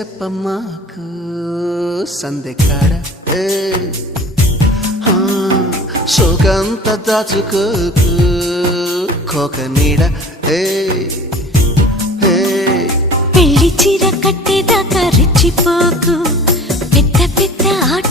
చెప్పమ్మాకు సందెకాడ సోకంత దాచుకోకు కోక నీడ పెళ్లి చీర కట్టేదాకా రెచ్చిపోకు పెద్ద పెద్ద